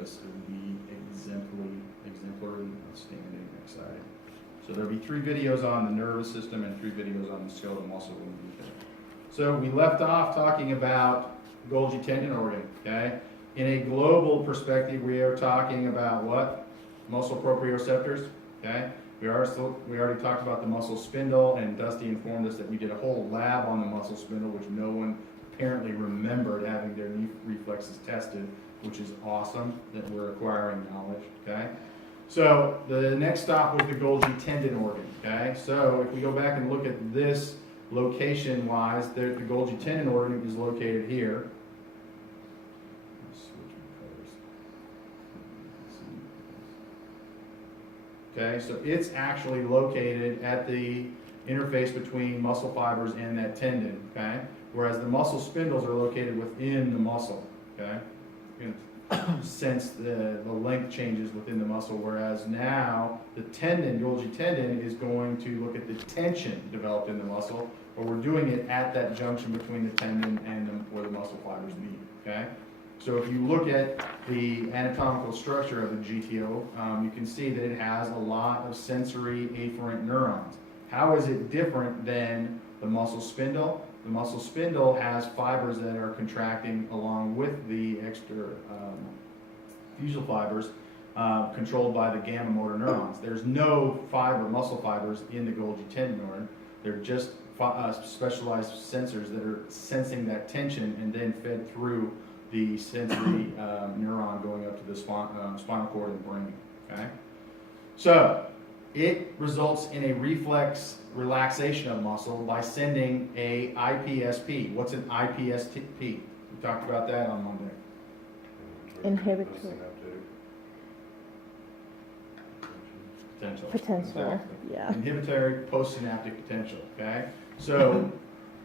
canvas. It would be exemplary, outstanding, exciting. So there'll be 3 videos on the nervous system and 3 videos on the skeletal muscle when we get there. So we left off talking about Golgi tendon organ, okay? In a global perspective, we are talking about what? Muscle proprioceptors, okay? We already talked about the muscle spindle, and Dusty informed us that we did a whole lab on the muscle spindle, which no one apparently remembered having their knee reflexes tested, which is awesome that we're acquiring knowledge, okay? So the next stop was the Golgi tendon organ, okay? So if we go back and look at this location-wise, the Golgi tendon organ is located here. Okay, so it's actually located at the interface between muscle fibers and that tendon, okay? Whereas the muscle spindles are located within the muscle, okay? You can sense the length changes within the muscle, whereas now the tendon, Golgi tendon, is going to look at the tension developed in the muscle, but we're doing it at that junction between the tendon and where the muscle fibers meet, okay? So if you look at the anatomical structure of the GTO, you can see that it has a lot of sensory afferent neurons. How is it different than the muscle spindle? The muscle spindle has fibers that are contracting along with the extra fusal fibers controlled by the gamma motor neurons. There's no muscle fibers in the Golgi tendon neuron. They're just specialized sensors that are sensing that tension and then fed through the sensory neuron going up to the spinal cord and brain, okay? So it results in a reflex relaxation of muscle by sending a IPSP. What's an IPSP? We talked about that on Monday. Inhibitory. Potential. Potential, yeah. Inhibitory postsynaptic potential, okay? So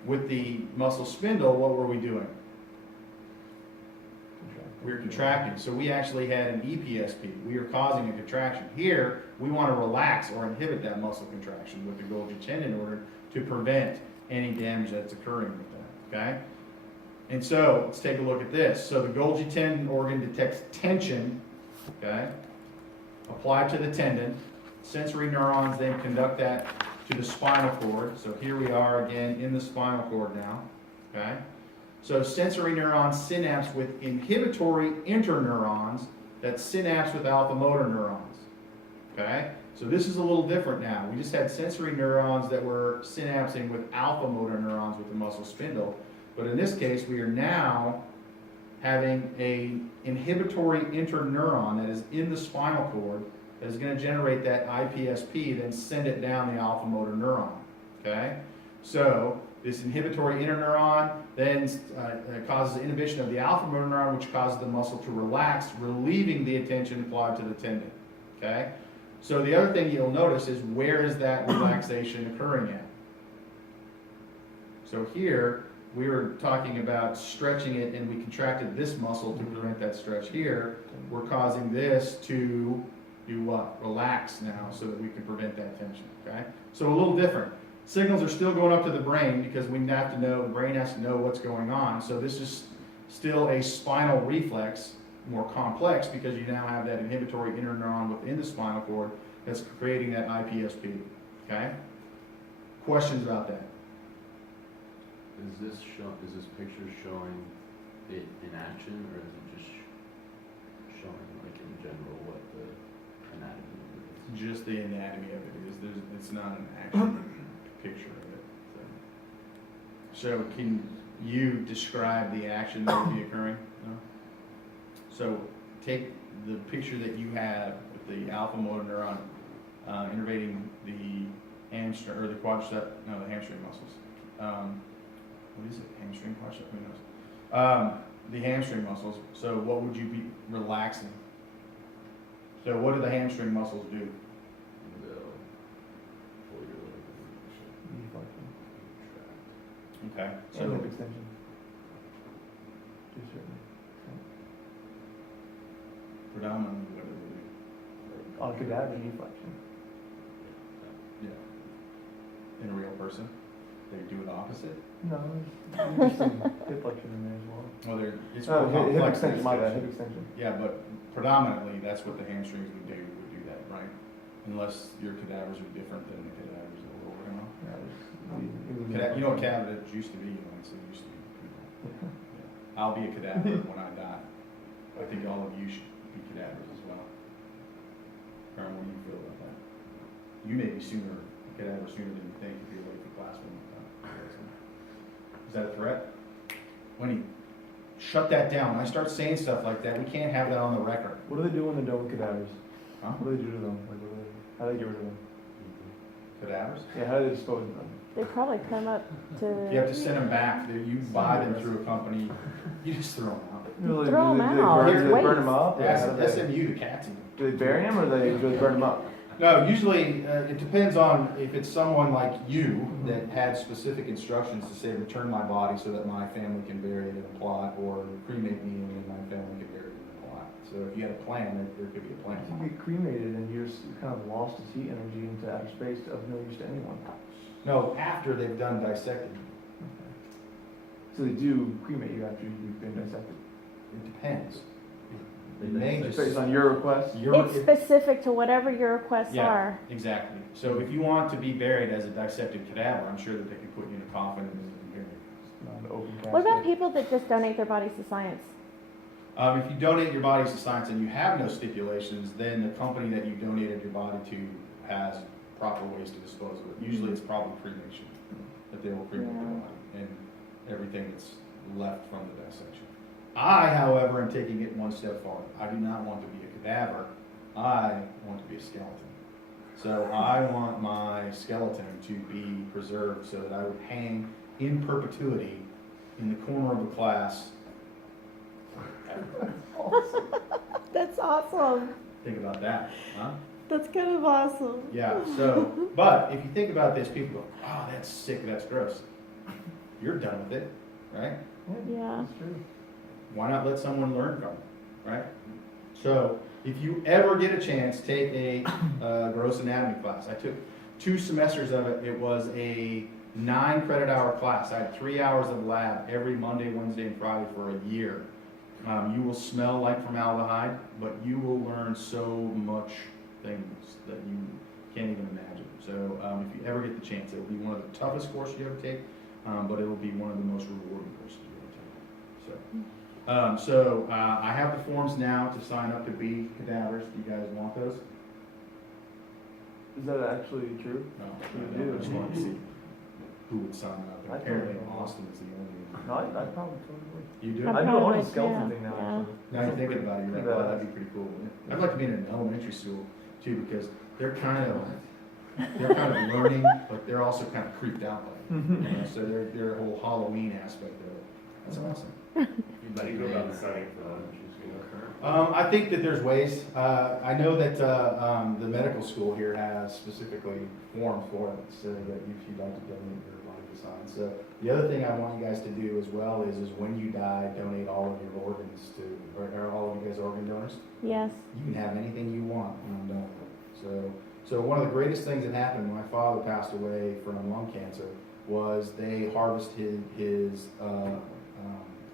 with the muscle spindle, what were we doing? We were contracting, so we actually had an EPSP. We were causing a contraction. Here, we want to relax or inhibit that muscle contraction with the Golgi tendon organ to prevent any damage that's occurring with that, okay? And so, let's take a look at this. So the Golgi tendon organ detects tension, okay, applied to the tendon. Sensory neurons then conduct that to the spinal cord. So here we are again in the spinal cord now, okay? So sensory neurons synapse with inhibitory interneurons that synapse with alpha motor neurons, okay? So this is a little different now. We just had sensory neurons that were synapsing with alpha motor neurons with the muscle spindle, but in this case we are now having a inhibitory interneuron that is in the spinal cord that is going to generate that IPSP, then send it down the alpha motor neuron, okay? So this inhibitory interneuron then causes inhibition of the alpha motor neuron, which causes the muscle to relax, relieving the attention applied to the tendon, okay? So the other thing you'll notice is where is that relaxation occurring at? So here, we were talking about stretching it, and we contracted this muscle to prevent that stretch here. We're causing this to do what? Relax now so that we can prevent that tension, okay? So a little different. Signals are still going up to the brain because we have to know, the brain has to know what's going on. So this is still a spinal reflex, more complex because you now have that inhibitory interneuron within the spinal cord that's creating that IPSP, okay? Questions about that? Is this picture showing it in action, or is it just showing, like, in general what the anatomy is? Just the anatomy of it is. It's not an action picture of it. So can you describe the action that would be occurring? No? So take the picture that you have with the alpha motor neuron innervating the hamstring or the quadricep, no, the hamstring muscles. What is it? Hamstring, quadricep? Who knows? The hamstring muscles. So what would you be relaxing? So what do the hamstring muscles do? Okay. So And hip extension. To a certain predominantly what do they do? extent. Could that be knee flexion? Yeah. In a real person? They do it opposite? No, there's some hip flexion in there as well. Well, it's Oh, more hip complex. extension, my bad, hip extension. Yeah, but predominantly, that's what the hamstrings would do that, right? Unless your cadavers are different than the cadavers that we're working on. Yeah, You know what cadavers used to be, like, so it used to be people. Yeah. I'll be a cadaver when I die. I think all of you should be cadavers as well. Karen, what do you feel about that? You may be sooner, a cadaver sooner than you think if you're late for class one time. Is that a threat? Winnie, shut that down. When I start saying stuff like that, we can't have that on the record. What do they do when they're done with cadavers? Huh? What do they do to them? Like, how do they get rid of them? Cadavers? Yeah, how do they dispose of them? They probably come up to. You have to send them back. You buy them through a company. You just throw them out. Do they- Throw 'em do they out. burn- do they Waste. burn them up? Yeah, how do they- SMU, the cats eat them. Do they bury them or do they just burn them up? No, usually, it depends on if it's someone like you that had specific instructions to say, return my body so that my family can bury it in a plot, or cremate me and then my family can bury it in a plot. So if you had a plan, there could be a plan. If you get cremated and you're kind of lost as heat energy into outer space of no use to anyone. No, after they've done dissecting. So they do cremate you after you've been dissected. It depends. It may just. Based on your request? It's specific to whatever your requests Yeah. are. Exactly. So if you want to be buried as a dissected cadaver, I'm sure that they could put you in a coffin and then you can bury you. Not an open What about casket. people that just donate their bodies to science? If you donate your bodies to science and you have no stipulations, then the company that you donated your body to has proper ways to dispose of it. Usually it's probably cremation, that they will cremate the Yeah. body and everything that's left from the dissection. I, however, am taking it one step farther. I do not want to be a cadaver. I want to be a skeleton. So I want my skeleton to be preserved so that I would hang in perpetuity in the corner of the class. That's awesome. Think about that, huh? That's kind of awesome. Yeah, so, but if you think about this, people go, oh, that's sick, that's gross. You're done with it, right? Yeah. That's true. Why not let someone learn from it, right? So, if you ever get a chance, take a gross anatomy class. I took 2 semesters of it. It was a 9 credit hour class. I had 3 hours of lab every Monday, Wednesday, and Friday for a year. You will smell like formaldehyde, but you will learn so much things that you can't even imagine. So if you ever get the chance, it will be one of the toughest courses you ever take, but it will be one of the most rewarding courses you ever take. So, I have the forms now to sign up to be cadavers. Do you guys want those? Is that actually true? No, You do. I just wanted to see who would sign up. I Apparently, don't know. Austin is the only one. No, I probably totally You do? I would. I do probably own a would, skeleton yeah, thing now, yeah. actually. Now you're thinking about it, you're like, oh, that'd be pretty cool, wouldn't it? I'd like to be in an elementary school too, because they're kind of learning, but they're also kind of creeped out by it. You know, so their whole Halloween aspect of it. That's awesome. You'd like to go about studying for elementary school? I think that there's ways. I know that the medical school here has specifically forms for it, so that if you'd like to donate your body to science. So the other thing I want you guys to do as well is when you die, donate all of your organs to, or are all of you guys organ donors? Yes. You can have anything you want when I'm done. So one of the greatest things that happened when my father passed away from lung cancer was they harvested his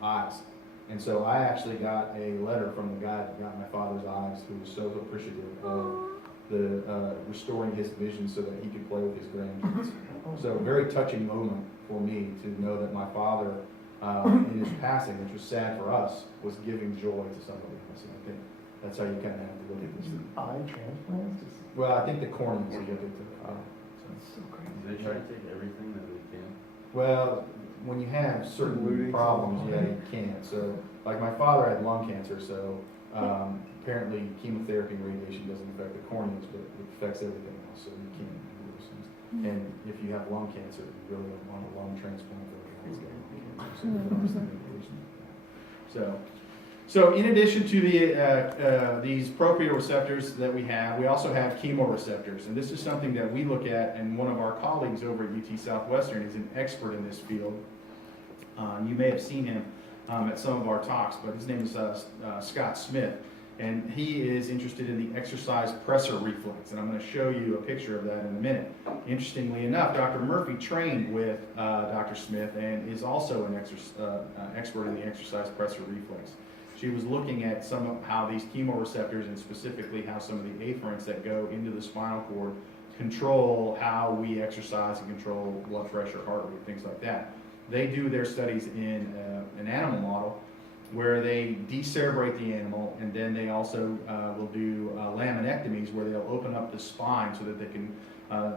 eyes. And so I actually got a letter from the guy that got my father's eyes, who was so appreciative of the restoring his vision so that he could play with his grandkids. So a very touching moment for me to know that my father, in his passing, which was sad for us, was giving joy to somebody else. And I think that's how you kind of have to look at this. Eye transplants? Well, I think the cornea is what they took. That's so crazy. Do they try to take everything that they can? Well, when you have certain Looting. problems, yeah, you can't. So, like my father had lung cancer, so apparently chemotherapy and radiation doesn't affect the corneas, but it affects everything else, so you can't do those things. And if you have lung cancer, you really don't want a lung transplant for a guy's got lung cancer. So in addition to these proprioceptors that we also have chemoreceptors, and this is something that we look at, and one of our colleagues over at UT Southwestern is an expert in this field. You may have seen him at some of our talks, but his name is Scott Smith, and he is interested in the exercise pressor reflex, and I'm going to show you a picture of that in a minute. Interestingly enough, Dr. Murphy trained with Dr. Smith and is also an expert in the exercise pressor reflex. She was looking at some of how these chemoreceptors and specifically how some of the afferents that go into the spinal cord control how we exercise and control blood pressure, heart rate, things like that. They do their studies in an animal model where they decerebrate the animal, and then they also will do laminectomies where they'll open up the spine so that they can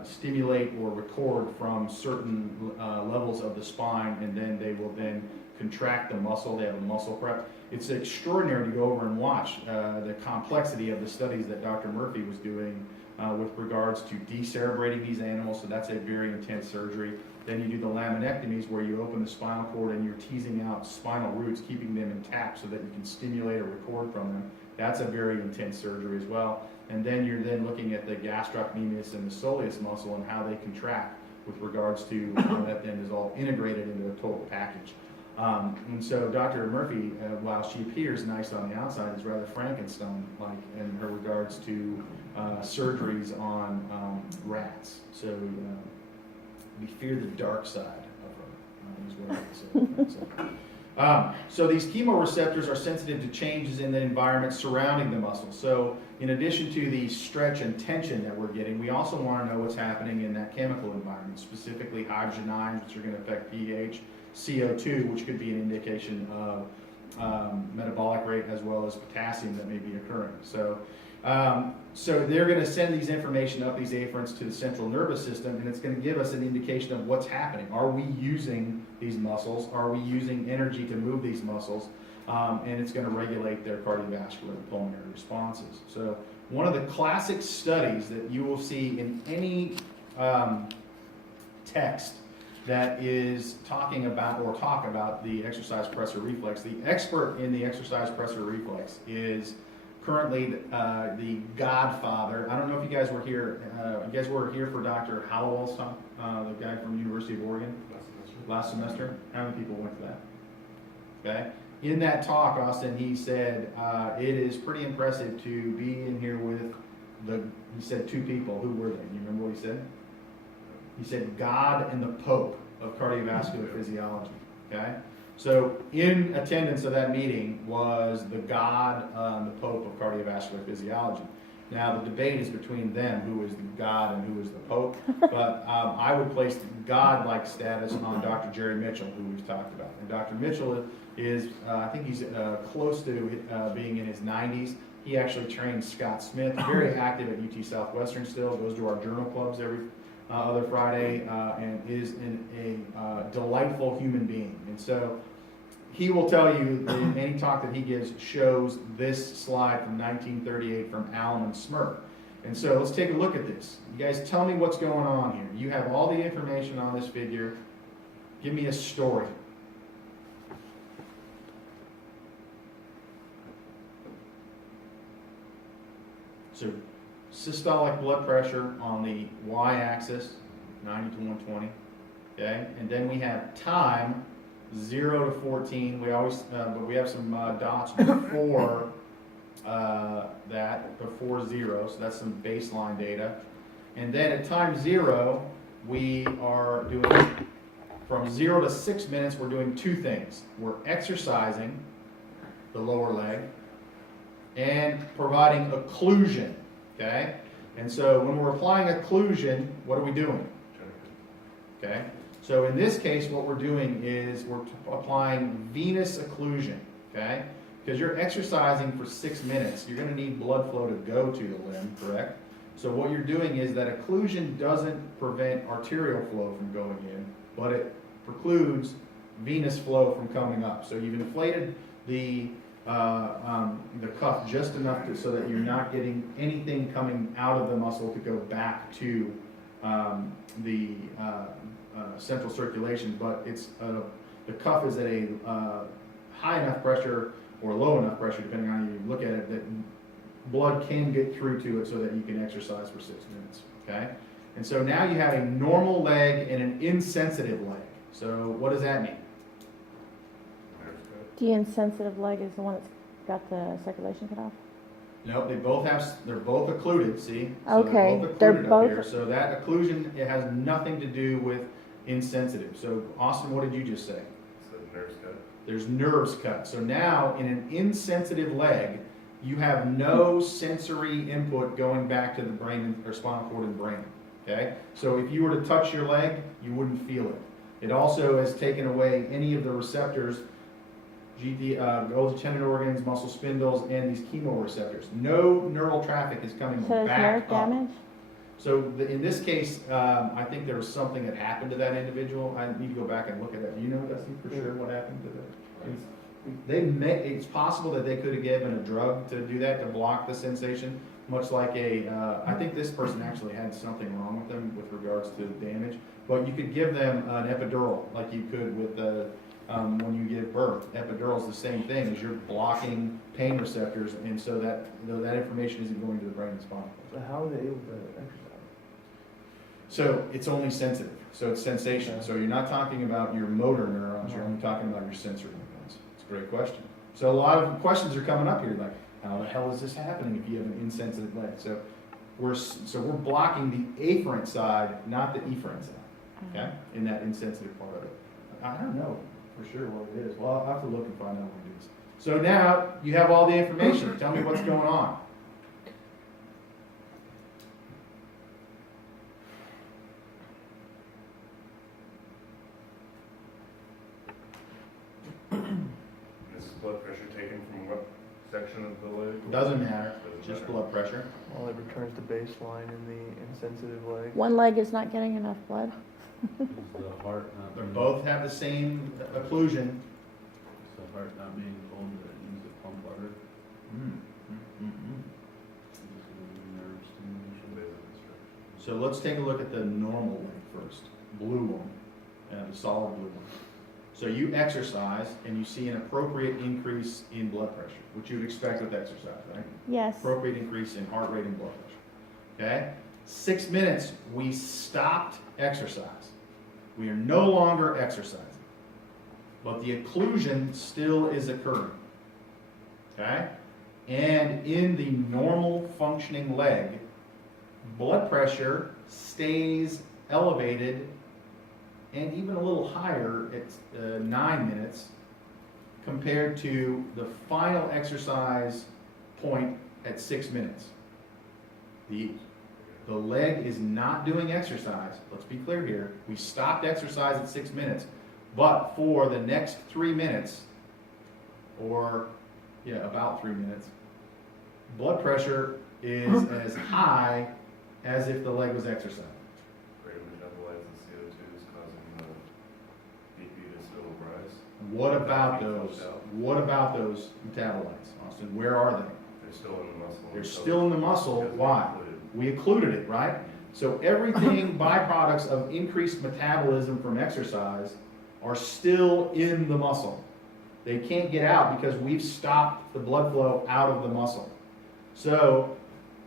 stimulate or record from certain levels of the spine, and then they will then contract the muscle. They have a muscle prep. It's extraordinary to go over and watch the complexity of the studies that Dr. Murphy was doing with regards to decerebrating these animals, so that's a very intense surgery. Then you do the laminectomies where you open the spinal cord and you're teasing out spinal roots, keeping them intact so that you can stimulate or record from them. That's a very intense surgery as well. And then you're then looking at the gastrocnemius and the soleus muscle and how they contract with regards to how that then is all integrated into a total package. And so Dr. Murphy, while she appears nice on the outside, is rather Frankenstein-like in her regards to surgeries on rats. So we fear the dark side of her, is what I would say. So these chemoreceptors are sensitive to changes in the environment surrounding the muscle. So in addition to the stretch and tension that we're getting, we also want to know what's happening in that chemical environment, specifically hydrogen ions, which are going to affect pH, CO2, which could be an indication of metabolic rate, as well as potassium that may be occurring. So they're going to send these information up, these afferents, to the central nervous system, and it's going to give us an indication of what's happening. Are we using these muscles? Are we using energy to move these muscles? And it's going to regulate their cardiovascular and pulmonary responses. So one of the classic studies that you will see in any text that is talking about or talk about the exercise pressor reflex, the expert in the exercise pressor reflex is currently the godfather. I don't know if you guys were here. You guys were here for Dr. Hallowell's talk, the guy from University of Oregon last semester. How many people went to that? Okay. In that talk, Austin, he said it is pretty impressive to be in here with he said two people. Who were they? Do you remember what he said? He said God and the Pope of cardiovascular physiology. Okay. So in attendance of that meeting was the God, the Pope of cardiovascular physiology. Now the debate is between them, who is the God and who is the Pope. But I would place the God-like status on Dr. Jerry Mitchell, who we've talked about. And Dr. Mitchell is, I think he's close to being in his 90s. He actually trained Scott Smith, very active at UT Southwestern still, goes to our journal clubs every other Friday, and is a delightful human being. And so he will tell you that any talk that he gives shows this slide from 1938 from Allen and Smirk. And so let's take a look at this. You guys tell me what's going on here. You have all the information on this figure. Give me a story. So systolic blood pressure on the y-axis, 90 to 120, okay? And then we have time, 0 to 14. We always, but we have some dots before before 0, so that's some baseline data. And then at time 0, we are doing, from 0 to 6 minutes, we're doing two things. We're exercising the lower leg and providing occlusion, okay? And so when we're applying occlusion, what are we doing? Okay? So in this case, what we're doing is we're applying venous occlusion, okay? Because you're exercising for 6 minutes, you're going to need blood flow to go to the limb, correct? So what you're doing is that occlusion doesn't prevent arterial flow from going in, but it precludes venous flow from coming up. So you've inflated the cuff just enough so that you're not getting anything coming out of the muscle to go back to the central circulation, but it's the cuff is at a high enough pressure or low enough pressure, depending on how you look at it, that blood can get through to it so that you can exercise for 6 minutes. Okay, and so now you have a normal leg and an insensitive leg. So what does that mean? The insensitive leg is the one that's got the circulation cut off? No, they're both occluded, see? So Okay, they're they're both occluded both- up here. So that occlusion, it has nothing to do with insensitive. So Austin, what did you just say? So nerves cut. There's nerves cut. So now, in an insensitive leg, you have no sensory input going back to the brain or spinal cord and brain. Okay? So if you were to touch your leg, you wouldn't feel it. It also has taken away any of the receptors, Golgi tendon organs, muscle spindles, and these chemoreceptors. No neural traffic is coming So there's back nerve up. damage? So in this case, I think there was something that happened to that individual. I need to go back and look at that. Do you know, Dusty, for sure what happened to that? It's possible that they could have given a drug to do that, to block the sensation, much like I think this person actually had something wrong with them with regards to the damage. But you could give them an epidural, like you could with when you give birth. Epidural is the same thing, as you're blocking pain receptors, and so that that information isn't going to the brain and spinal cord. So how are they able to exercise? So it's only sensitive, so it's sensation. So you're not talking about your motor neurons, you're only talking about your sensory neurons. It's a great question. So a lot of questions are coming up here, like, how the hell is this happening if you have an insensitive leg? So we're blocking the afferent side, not the efferent side, okay? In that insensitive part of it. I don't know for sure what it is. Well, I'll have to look and find out what it is. So now you have all the information. Tell me what's going on. This is blood pressure taken from what section of the leg? Doesn't matter, Doesn't just matter. blood pressure. Well, it returns to baseline in the insensitive leg. One leg is not getting enough blood? Is the heart not They being, both have the same occlusion. is the heart not being told that it needs to pump water? Nerve stimulation. So let's take a look at the normal leg first, blue one, the solid blue one. So you exercise and you see an appropriate increase in blood pressure, which you'd expect with exercise, right? Yes. Appropriate increase in heart rate and blood pressure. Okay? 6 minutes, we stopped exercise. We are no longer exercising. But the occlusion still is occurring. Okay? And in the normal functioning leg, blood pressure stays elevated and even a little higher at 9 minutes compared to the final exercise point at 6 minutes. The leg is not doing exercise. Let's be clear here. We stopped exercise at 6 minutes, but for the next 3 minutes, or about 3 minutes, blood pressure is as high as if the leg was exercising. Greater metabolites of CO2 is causing the BP to still rise. What about those metabolites, Austin? Where are they? They're still in the muscle. They're until- still in the muscle. because Why? they're included. We occluded it, right? So everything byproducts of increased metabolism from exercise are still in the muscle. They can't get out because we've stopped the blood flow out of the muscle. So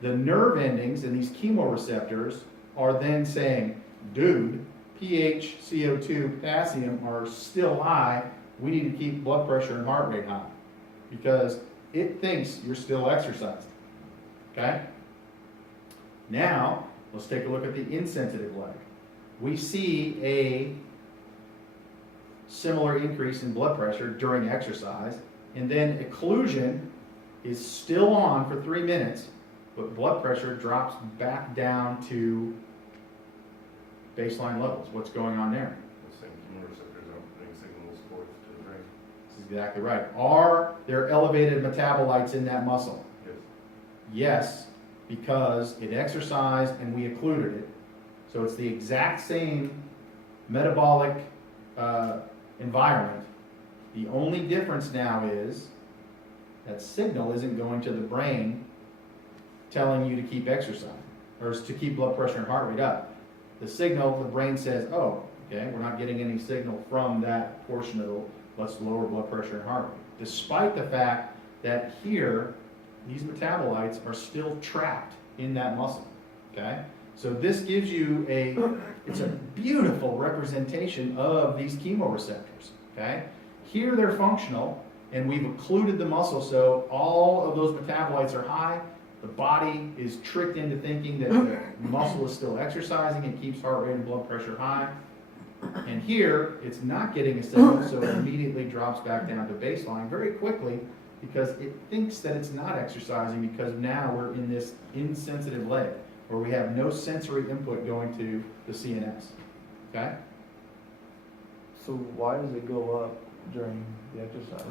the nerve endings and these chemoreceptors are then saying, dude, pH, CO2, potassium are still high. We need to keep blood pressure and heart rate high because it thinks you're still exercising. Okay? Now, let's take a look at the insensitive leg. We see a similar increase in blood pressure during exercise, and then occlusion is still on for 3 minutes, but blood pressure drops back down to baseline levels. What's going on there? The same chemoreceptors aren't putting signals forth to the brain. That's exactly right. Are there elevated metabolites in that muscle? Yes. Yes, because it exercised and we occluded it. So it's the exact same metabolic environment. The only difference now is that signal isn't going to the brain telling you to keep exercising or to keep blood pressure and heart rate up. The signal, the brain says, oh, okay, we're not getting any signal from that portion of the, let's lower blood pressure and heart rate. Despite the fact that here, these metabolites are still trapped in that muscle, okay? So this gives you it's a beautiful representation of these chemoreceptors, okay? Here they're functional, and we've occluded the muscle, so all of those metabolites are high. The body is tricked into thinking that the muscle is still exercising. It keeps heart rate and blood pressure high. And here, it's not getting a signal, so it immediately drops back down to baseline very quickly because it thinks that it's not exercising because now we're in this insensitive leg where we have no sensory input going to the CNS. Okay? So why does it go up during the exercise?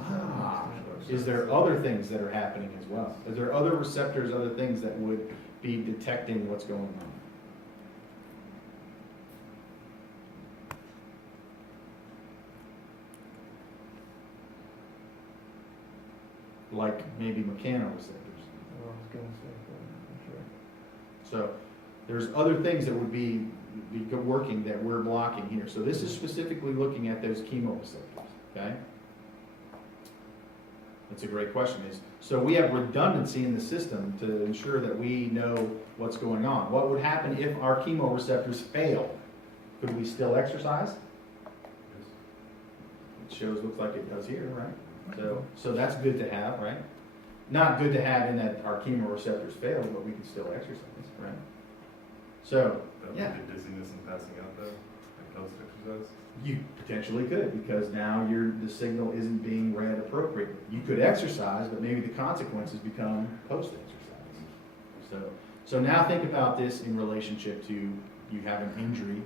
Is there other things that are happening as well? Is there other receptors, other things that would be detecting what's going on? Like maybe mechanoreceptors. I was gonna say, I'm sure. So there's other things that would be working that we're blocking here. So this is specifically looking at those chemoreceptors, okay? That's a great question. So we have redundancy in the system to ensure that we know what's going on. What would happen if our chemoreceptors fail? Could we still exercise? It shows, looks like it does here, right? So that's good to have, right? Not good to have in that our chemoreceptors fail, but we can still exercise, right? So, That would yeah. get dizziness and passing out though, like post-exercise? You potentially could, because now the signal isn't being read appropriately. You could exercise, but maybe the consequences become post-exercise. So now think about this in relationship to you have an injury.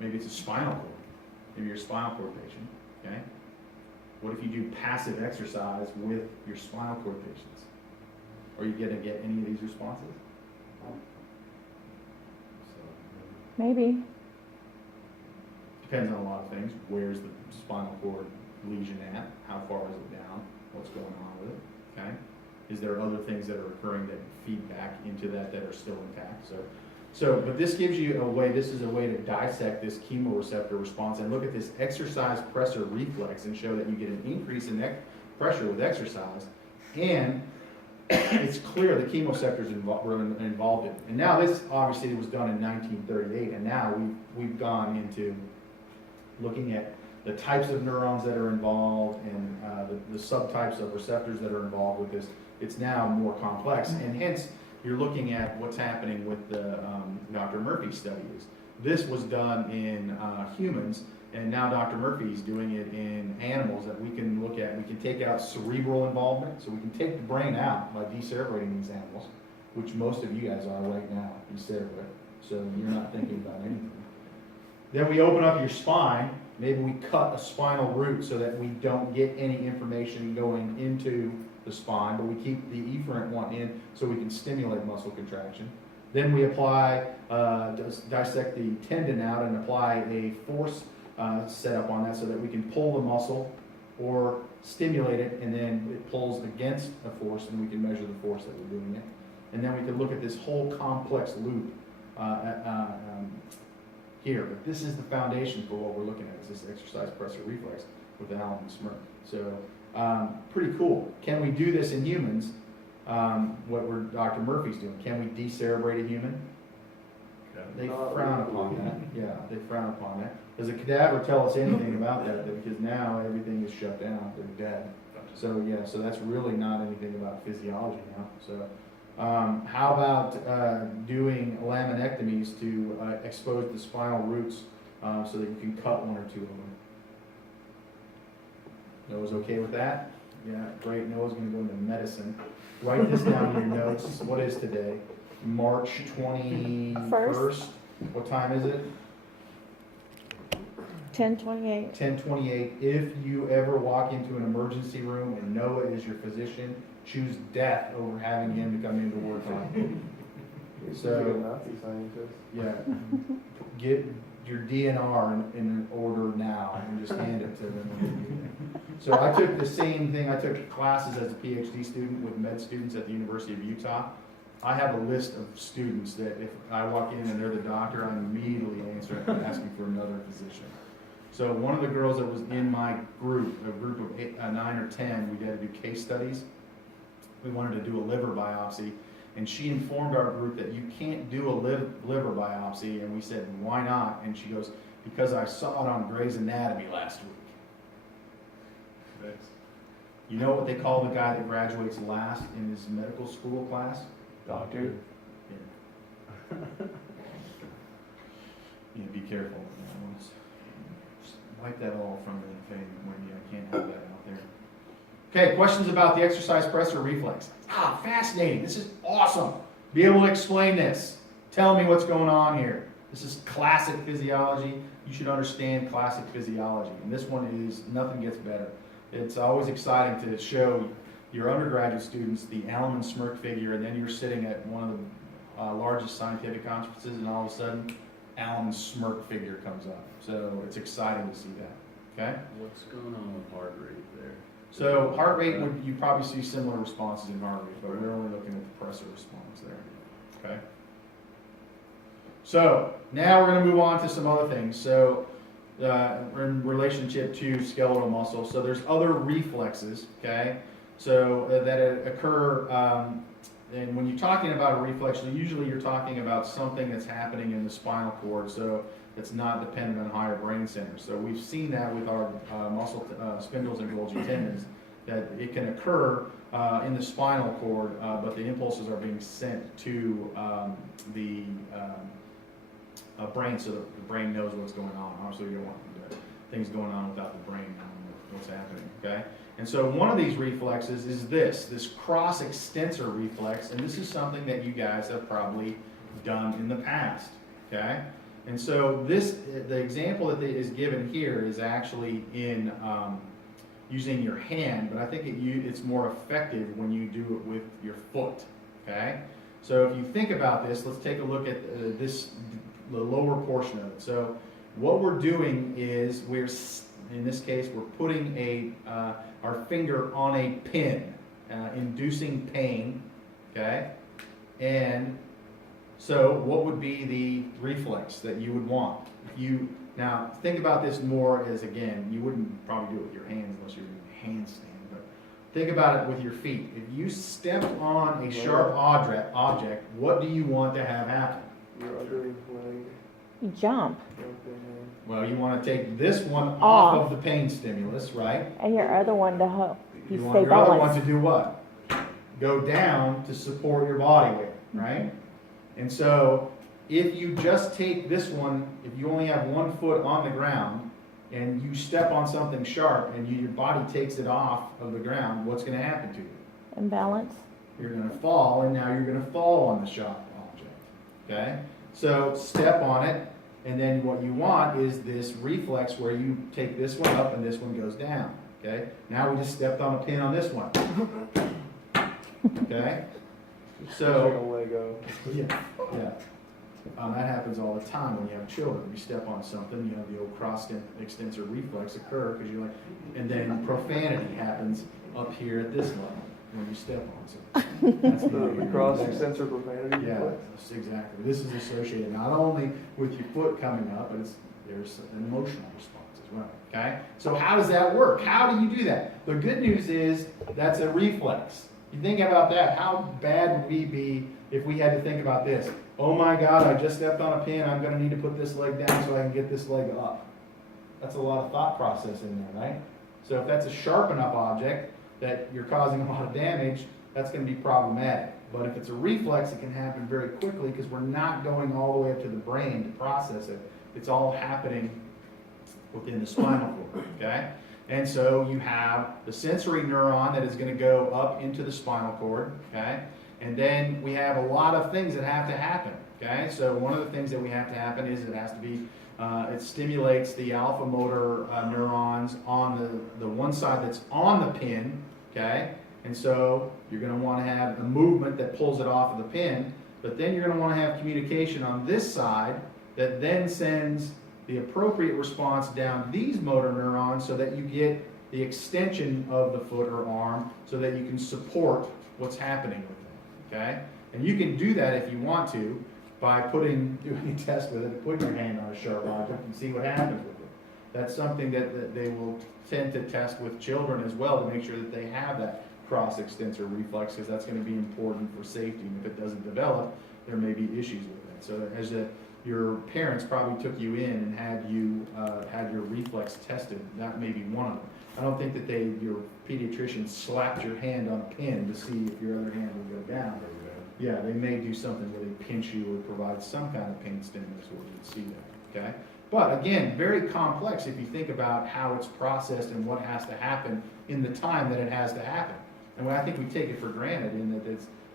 Maybe it's a spinal cord. Maybe you're a spinal cord patient, okay? What if you do passive exercise with your spinal cord patients? Are you gonna get any of these responses? So, Maybe. Depends on a lot of things. Where's the spinal cord lesion at? How far is it down? What's going on with it? Okay? Is there other things that are occurring that feed back into that are still intact? But this gives you a way, this is a way to dissect this chemoreceptor response and look at this exercise pressor reflex and show that you get an increase in pressure with exercise. And it's clear the chemoreceptors were involved in it. And now this obviously was done in 1938, and now we've gone into looking at the types of neurons that are involved and the subtypes of receptors that are involved with this. It's now more complex, and hence you're looking at what's happening with the Dr. Murphy studies. This was done in humans, and now Dr. Murphy's doing it in animals that we can look at. We can take out cerebral involvement, so we can take the brain out by decerebrating these animals, which most of you guys are right now, decerebrate, so you're not thinking about anything. Then we open up your spine. Maybe we cut a spinal root so that we don't get any information going into the spine, but we keep the efferent one in so we can stimulate muscle contraction. Then we apply, dissect the tendon out and apply a force setup on that so that we can pull the muscle or stimulate it, and then it pulls against a force and we can measure the force that we're doing it. And then we can look at this whole complex loop here. But this is the foundation for what we're looking at, is this exercise pressor reflex with Allen and Smirk. So pretty cool. Can we do this in humans? What Dr. Murphy's doing. Can we decerebrate a human? Yeah. They frown upon that. Yeah, they frown upon that. Does a cadaver tell us anything about that? Because now everything is shut down. They're dead. So yeah, so that's really not anything about physiology now. So how about doing laminectomies to expose the spinal roots so that you can cut one or two of them? Noah's okay with that? Yeah, great. Noah's going to go into medicine. Write this down in your notes. What is today? March 21st. What time is it? 10:28. 10:28. If you ever walk into an emergency room and Noah is your physician, choose death over having him to come into wartime. So, Nazi scientist. yeah, get your DNR in order now and just hand it to them. So I took the same thing. I took classes as a PhD student with med students at the University of Utah. I have a list of students that if I walk in and they're the doctor, I'm immediately asking for another physician. So one of the girls that was in my group, a group of 9 or 10, we had to do case studies. We wanted to do a liver biopsy, and she informed our group that you can't do a liver biopsy, and we said, why not? And she goes, because I saw it on Grey's Anatomy last week. Thanks. You know what they call the guy that graduates last in his medical school class? Doctor. Yeah. Yeah, be careful with that one. wipe that all from the thing, Wendy, I can't have that out there. Okay, questions about the exercise press or reflex? Fascinating, this is awesome. Be able to explain this. Tell me what's going on here. This is classic physiology. You should understand classic physiology. And this one is, nothing gets better. It's always exciting to show your undergraduate students the Allen Smirk figure, and then you're sitting at one of the largest scientific conferences, and all of a sudden, Allen Smirk figure comes up. So it's exciting to see that, okay? What's going on with heart rate there? So heart rate, you probably see similar responses in heart rate, but we're only looking at the pressor response there, okay? So now we're going to move on to some other things. So in relationship to skeletal muscle, so there's other reflexes, okay? So that occur, and when you're talking about a reflex, usually you're talking about something that's happening in the spinal cord, so it's not dependent on higher brain centers. So we've seen that with our muscle spindles and Golgi tendons, that it can occur in the spinal cord, but the impulses are being sent to the brain, so that the brain knows what's going on. Obviously, you don't want things going on without the brain knowing what's happening, okay? And so one of these reflexes is this cross extensor reflex, and this is something that you guys have probably done in the past, okay? And so the example that is given here is actually in using your hand, but I think it's more effective when you do it with your foot, okay? So if you think about this, let's take a look at the lower portion of it. So what we're doing is in this case, we're putting our finger on a pin, inducing pain, okay? And so what would be the reflex that you would want? Now, think about this more as, again, you wouldn't probably do it with your hands unless you're doing a handstand, but think about it with your feet. If you step on a sharp object, what do you want to have happen? Your other leg, You jump, jumping Well, you want to take this one off of the pain stimulus, right? and your other one to help you You want stay your other one balanced. to do what? Go down to support your body weight, right? And so if you just take this one, if you only have one foot on the ground and you step on something sharp and your body takes it off of the ground, what's going to happen to you? Imbalance. You're going to fall, and now you're going to fall on the sharp object, okay? So step on it, and then what you want is this reflex where you take this one up and this one goes down, okay? Now we just stepped on a pin on this one, okay? So, a Lego. yeah. That happens all the time when you have children. You step on something, you have the old cross extensor reflex occur because you're like, and then profanity happens up here at this level when you step on something. That's The cross extensor profanity Yeah, reflex. that's exactly. This is associated not only with your foot coming up, but there's an emotional response as well. Okay? So how does that work? How do you do that? The good news is that's a reflex. You think about that. How bad would we be if we had to think about this? Oh my God, I just stepped on a pin. I'm going to need to put this leg down so I can get this leg up. That's a lot of thought process in there, right? So if that's a sharp enough object that you're causing a lot of damage, that's going to be problematic. But if it's a reflex, it can happen very quickly because we're not going all the way up to the brain to process it. It's all happening within the spinal cord, okay? And so you have the sensory neuron that is going to go up into the spinal cord, okay? And then we have a lot of things that have to happen, okay? So one of the things that we have to happen is it has to be, it stimulates the alpha motor neurons on the one side that's on the pin, okay? And so you're going to want to have a movement that pulls it off of the pin, but then you're going to want to have communication on this side that then sends the appropriate response down these motor neurons so that you get the extension of the foot or arm so that you can support what's happening with it, okay? And you can do that if you want to by doing a test with it, putting your hand on a sharp object and see what happens with it. That's something that they will tend to test with children as well to make sure that they have that cross-extensor reflex because that's going to be important for safety. And if it doesn't develop, there may be issues with it. So your parents probably took you in and had you had your reflex tested. That may be one of them. I don't think that your pediatrician slapped your hand on a pin to see if your other hand will go down. Yeah, they may do something where they pinch you or provide some kind of pain stimulus where you would see that, okay? But again, very complex if you think about how it's processed and what has to happen in the time that it has to happen. And I think we take it for granted in that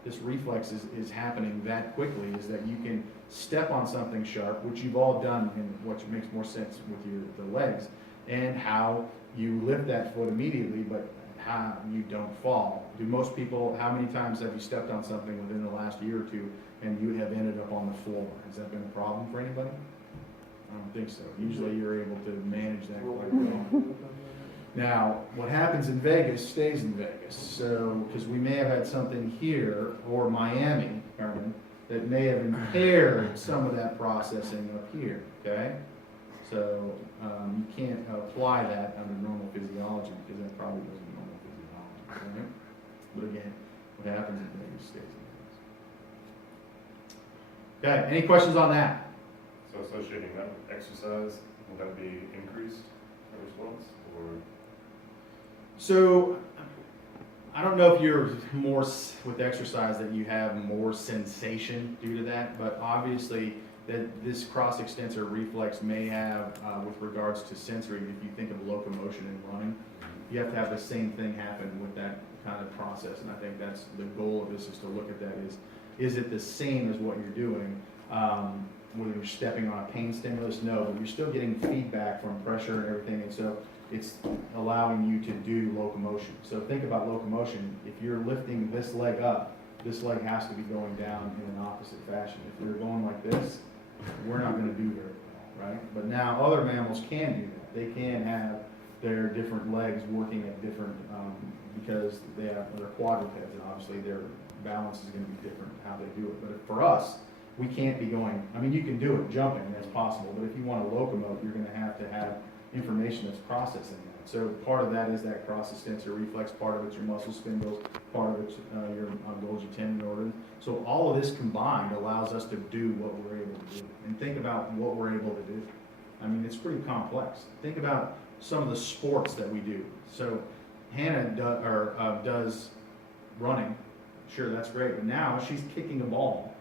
this reflex is happening that quickly, is that you can step on something sharp, which you've all done, and which makes more sense with the legs, and how you lift that foot immediately, but how you don't fall. Do most people, how many times have you stepped on something within the last year or two and you have ended up on the floor? Has that been a problem for anybody? I don't think so. Usually you're able to manage that quite well. Now, what happens in Vegas stays in Vegas. So, because we may have had something here, or Miami, Carmen, that may have impaired some of that processing up here, okay? So, you can't apply that under normal physiology, because that probably wasn't normal physiology, right? But again, what happens in Vegas stays in Vegas. Okay, any questions on that? So associating that with exercise, will that be increased response, or? So, I don't know if you're with exercise that you have more sensation due to that, but obviously that this cross extensor reflex may have, with regards to sensory, if you think of locomotion and running, you have to have the same thing happen with that kind of process. And I think that's the goal of this, is to look at that is it the same as what you're doing? Whether you're stepping on a pain stimulus, no, but you're still getting feedback from pressure and everything, and so it's allowing you to do locomotion. So think about locomotion. If you're lifting this leg up, this leg has to be going down in an opposite fashion. If you're going like this, we're not going to do very well, right? But now other mammals can do that. They can have their different legs working at different, because they have their quadrupeds, and obviously their balance is going to be different how they do it. But for us, we can't be going, I mean, you can do it jumping, that's possible, but if you want to locomote, you're going to have information that's processing that. So part of that is that cross extensor reflex, part of it's your muscle spindles, part of it's your Golgi tendon organ. So all of this combined allows us to do what we're able to do. And think about what we're able to do. I mean, it's pretty complex. Think about some of the sports that we do. So Hannah does running. Sure, that's great. But now she's kicking a ball.